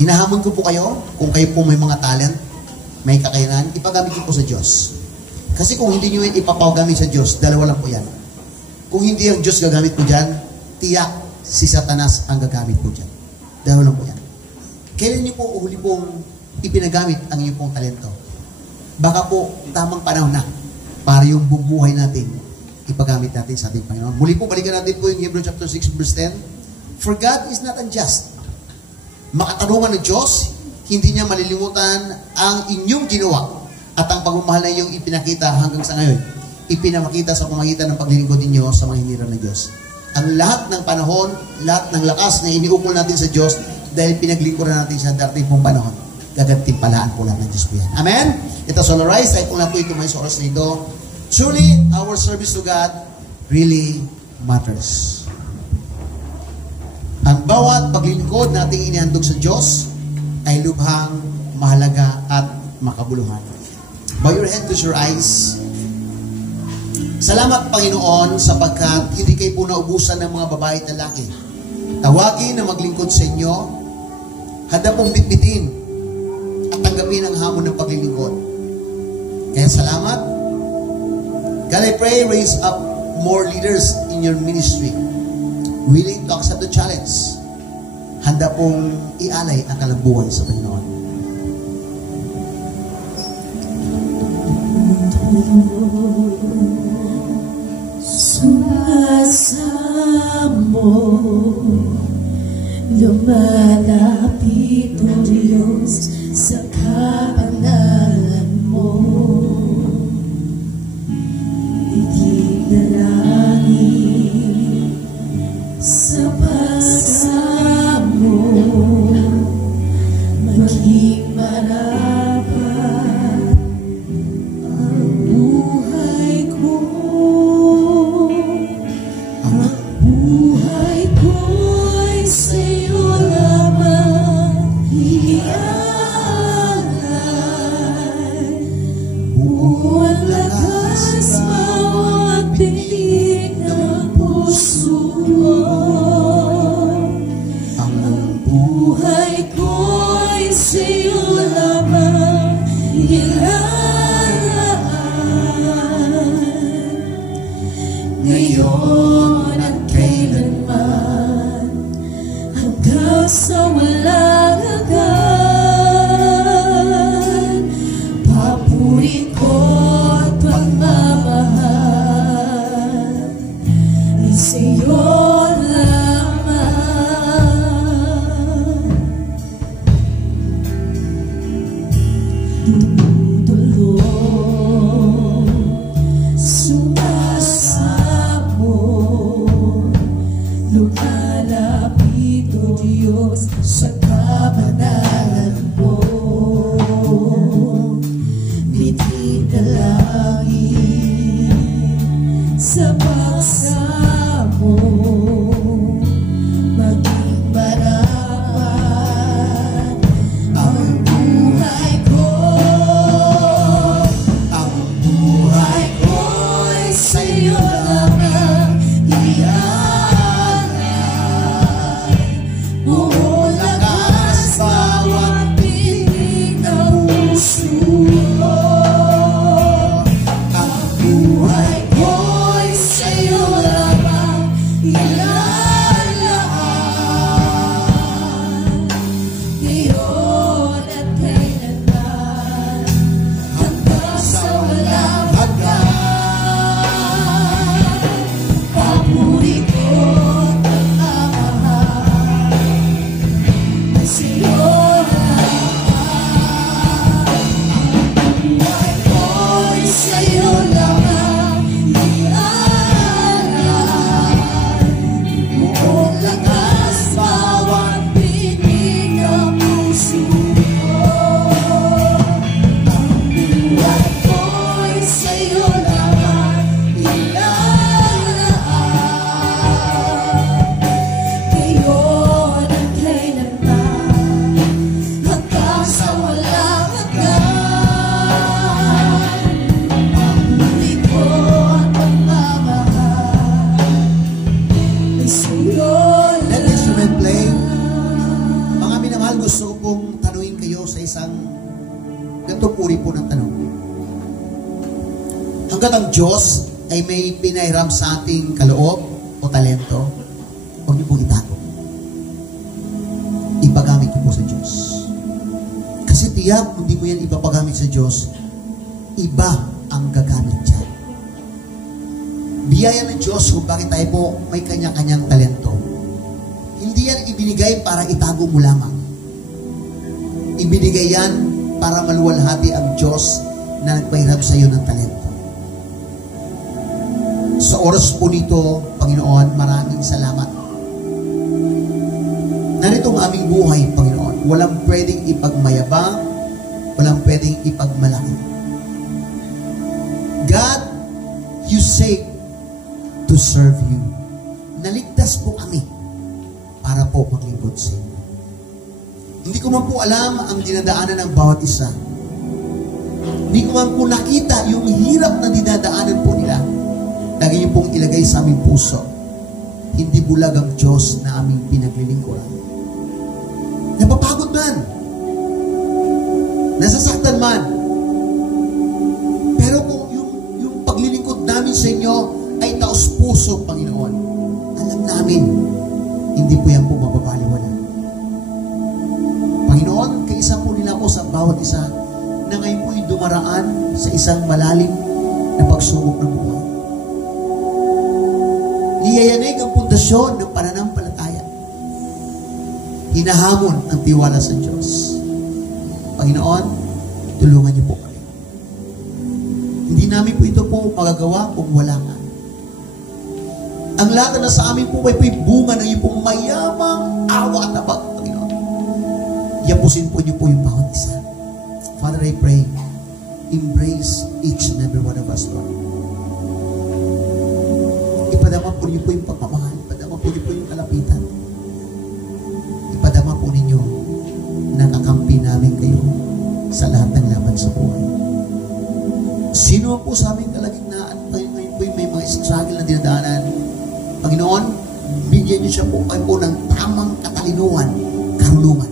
Hinahamon ko po kayo, kung kayo po may mga talent, may kakayanan, ipagamit niyo po sa Diyos. Kasi kung hindi niyo ipapagamit sa Diyos, dalawa lang po yan. Kung hindi ang Diyos gagamit po dyan, tiyak si Satanas ang gagamit po dyan. Dalawa lang po yan. Kailan niyo po huli pong ipinagamit ang inyong pong talento? Baka po tamang panahon na para yung bubuhay natin, ipagamit natin sa ating Panginoon. Muli po, balikan natin po yung Hebrews chapter 6, verse 10. For God is not unjust. Makatarungan ng Diyos, hindi niya malilimutan ang inyong ginawa at ang pagmamahal na inyong ipinakita hanggang sa ngayon. Ipinamakita sa pamagitan ng paglilingkod ninyo sa mga hinirang ng Diyos. Ang lahat ng panahon, lahat ng lakas na iniukol natin sa Diyos dahil pinaglingkuran natin sa darating pong panahon, gagantimpalaan po lahat ng Diyos po yan. Amen? Ito, so rise, tayo po lang po ito may oras na ito. Truly, our service to God really matters. Ang bawat paglilingkod nating inihandog sa Diyos ay lubhang mahalaga at makabuluhan. Bow your head, close your eyes. Salamat, Panginoon, sapagkat hindi kayo po naubusan ng mga babae at lalaki. Tawagin na maglingkod sa inyo, handa pong bitbitin at tanggapin ang hamon ng paglilingkod. Kaya salamat. God, I pray, raise up more leaders in your ministry, willing to accept the challenge. Handa pong ialay ang kalambuan sa Panginoon. Sumasamo, lumalapit o Diyos sa kabanalan mo. Itinalangin sa pagsamo, maging marapat ang buhay ko. Ang buhay ko'y sa'yo lamang ialay. Buong lakas bawat pinig ng puso mo. Ang buhay ko'y sa'yo lamang ialay. Ngayon at kailanman, hanggang sa walang hanggan, papuri ko at pagmamahal ay sa'yo lamang. Dumudulong, sumasamo, lumalapit o Diyos sa kabanalan mo. Bitinalangin sa pagsamo, maging marapat ang buhay ko. Ang buhay ko'y sa'yo lamang ialay. Buong lakas gusto ko pong tanungin kayo sa isang ganitong uri po ng tanong. Hanggat ang Diyos ay may pinahiram sa ating kaloob o talento, huwag niyo pong itago. Ipagamit niyo po sa Diyos. Kasi tiyak, kung di mo yan ipapagamit sa Diyos, iba ang gagamit dyan. Biyaya ng Diyos kung bakit tayo po may kanya-kanyang talento. Hindi yan ibinigay para itago mo lamang. Ibinigay yan para maluwalhati ang Diyos na nagpahiram sa iyo ng talento. Sa oras po nito, Panginoon, maraming salamat. Narito ang aming buhay, Panginoon. Walang pwedeng ipagmayabang, walang pwedeng ipagmalaki. God, you saved to serve you. Naligtas po kami para po maglingkod sa inyo. Hindi ko man po alam ang dinadaanan ng bawat isa. Hindi ko man po nakita yung hirap na dinadaanan po nila. Lagi niyo pong ilagay sa aming puso. Hindi bulag ang Diyos na aming pinaglilingkuran. Napapagod man. Nasasaktan man. Pero kung yung paglilingkod namin sa inyo ay taos-puso, Panginoon, alam namin, hindi po yan po mababaliwalan. Panginoon, kaisa po nila po sa bawat isa na ngayon po'y dumaraan sa isang malalim na pagsubok ng buhay. Niyayanig ang pundasyon ng pananampalataya. Hinahamon ang tiwala sa Diyos. Panginoon, tulungan niyo po kami. Hindi namin po ito po magagawa kung wala ka. Ang lahat na sa amin po ay bunga ng iyong pong mayamang awa at abag, Panginoon. Yapusin po niyo po yung bawat isa. Father, I pray, embrace each and every one of us, Lord. Ipadama po niyo po yung pagmamahal. Ipadama po niyo po yung kalapitan. Ipadama po ninyo na kakampi namin kayo sa lahat ng laban sa buhay. Sino po sa aming kalagitnaan ngayon po yung may mga struggle na dinadaanan? Panginoon, bigyan niyo siya po kayo po ng tamang katalinuhan, karunungan,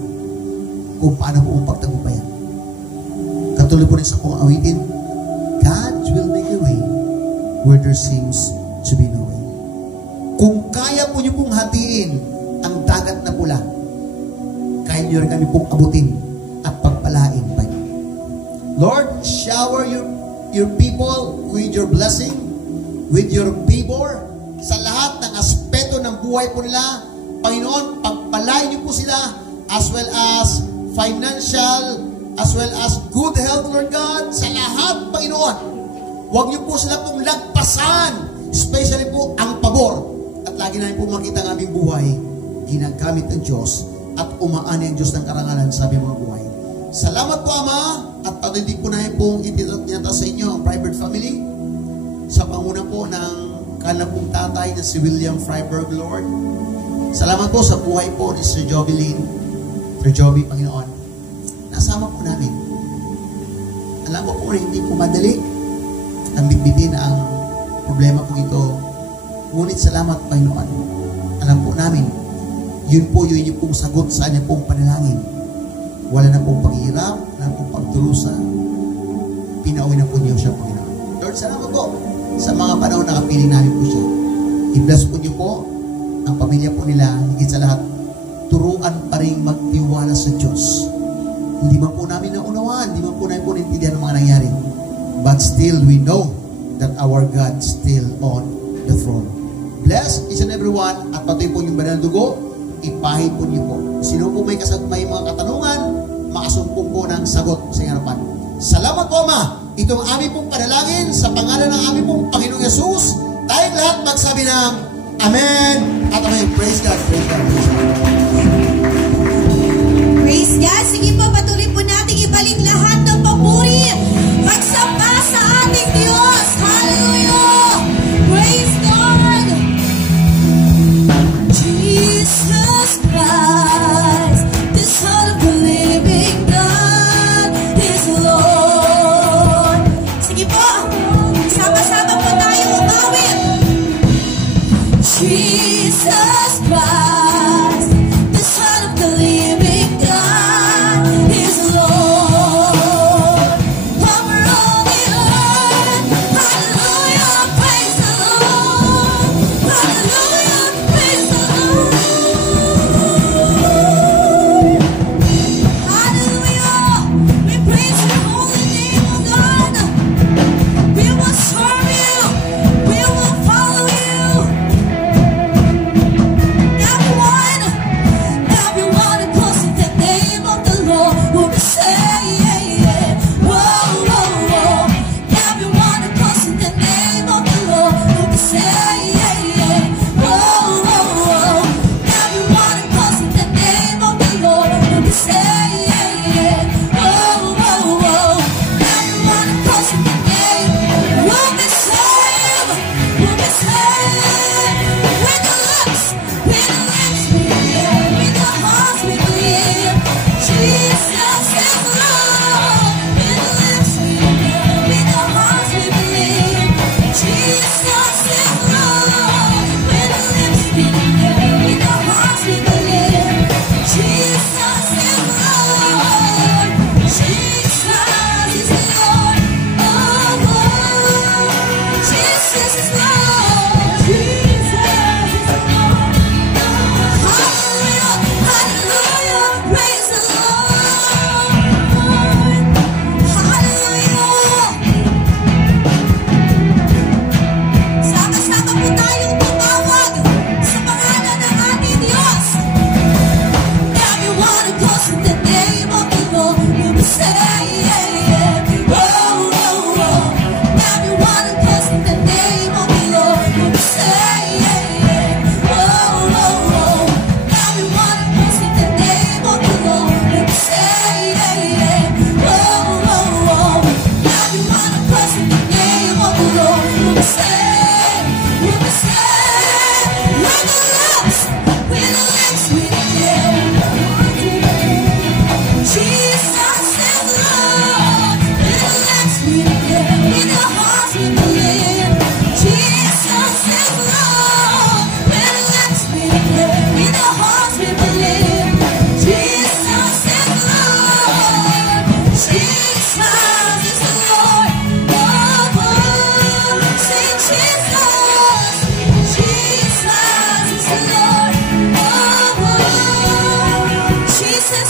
kung paano po pagtagumpayan. Katuloy po rin sa pong awitin, God will make a way where there seems to be no way. Kung kaya po niyo pong hatiin ang dagat na pula, kaya niyo rin kami pong abutin at pagpalain pa niyo. Lord, shower your people with your blessing, with your favor, sa lahat ng aspeto ng buhay po nila. Panginoon, pagpalain niyo po sila, as well as financial, as well as good health, Lord God, sa lahat, Panginoon. Huwag niyo po sila pong lagpasan, especially po ang pabor. At lagi namin po makita ang aming buhay, ginagamit ng Diyos at umaani ang Diyos ng karangalan sa aming mga buhay. Salamat po, Ama, at patuloy po namin pong itinata sa inyo ang private family sa panguna po ng kanang pong tatay na si William Freiberg, Lord. Salamat po sa buhay po ni Sir Jovelyn, Sir Joby, Panginoon. Nasama po namin. Alam mo po na hindi po madali ang bitbitin ang problema po ito. Ngunit salamat, Panginoon. Alam po namin, yun po yung pong sagot sa kanyang pong panalangin. Wala na pong paghihirap, wala na pong pagdurusa. Pinauwi na po niyo siya, Panginoon. Lord, salamat po sa mga panahon na kapiling namin po siya. I-bless po niyo po ang pamilya po nila, higit sa lahat. Turuan pa rin magtiwala sa Diyos. Hindi man po namin naunawaan, hindi man po namin po naintindihan ang mga nangyari. But still, we know that our God still on the throne. Bless each and every one, at patuloy po yung banal na dugo, ipahid po niyo po. Sino po may mga katanungan, makasumpong po ng sagot sa harapan. Salamat po, Ama. Itong aming pong panalangin sa pangalan ng aming pong Panginoong Yesus. Tayong lahat magsabi ng Amen at Amen. Praise God. Praise God. Praise God. Praise God. Sige po, patuloy po natin ibalik lahat ng papuri. Magsamba sa ating Diyos. Hallelujah. Praise God. Jesus Christ, the Son of the living God, is Lord. Sige po, sama-sama po tayo umawit. Jesus Christ, the Son of the living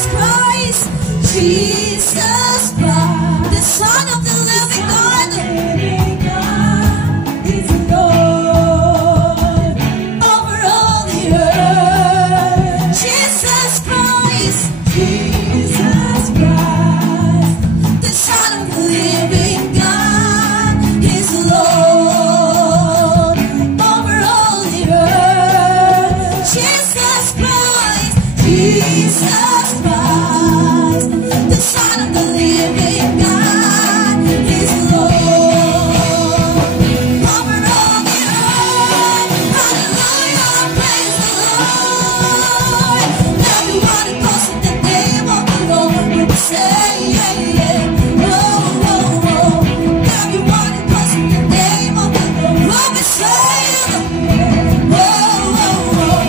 Christ, Jesus Christ, the Son of the living God. He's Lord over all the earth. Jesus Christ, Jesus Christ, the Son of the living God, is Lord over all the earth. Jesus Christ, Jesus Christ, the Son of the living God, is Lord over all the earth. Hallelujah, praise the Lord. Everyone who calls on the name of the Lord will say, yeah, yeah. Whoa, whoa, whoa. Everyone who calls on the name of the Lord will be saved. Whoa, whoa, whoa.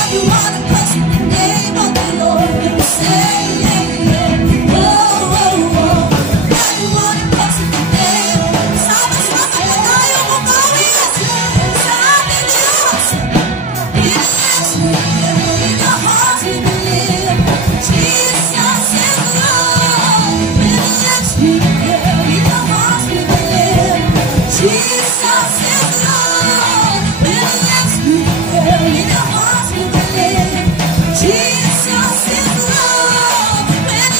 Everyone who calls on the name of the Lord will be saved. Yeah, yeah. Whoa, whoa, whoa. Everyone who calls on the name. Sama-sama na tayo bumawis sa ating Diyos. Yes, in the hearts we believe, Jesus is Lord. Yes, in the hearts we believe, Jesus is Lord. Yes, in the hearts we believe, Jesus is Lord. Yes,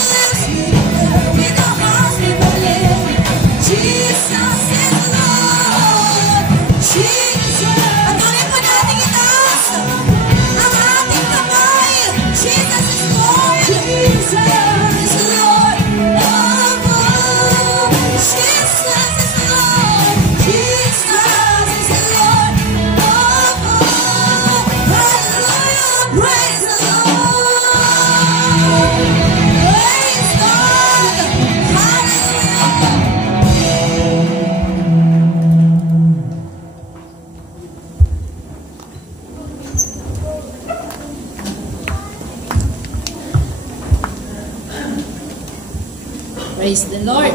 in the hearts we believe, Jesus is Lord. Jesus, patuloy po natin itaas ang ating kamay. Jesus is Lord. Jesus is Lord. Oh, Jesus is Lord. Jesus is Lord. Oh, hallelujah. Praise the Lord. Praise God. Hallelujah. Praise the Lord.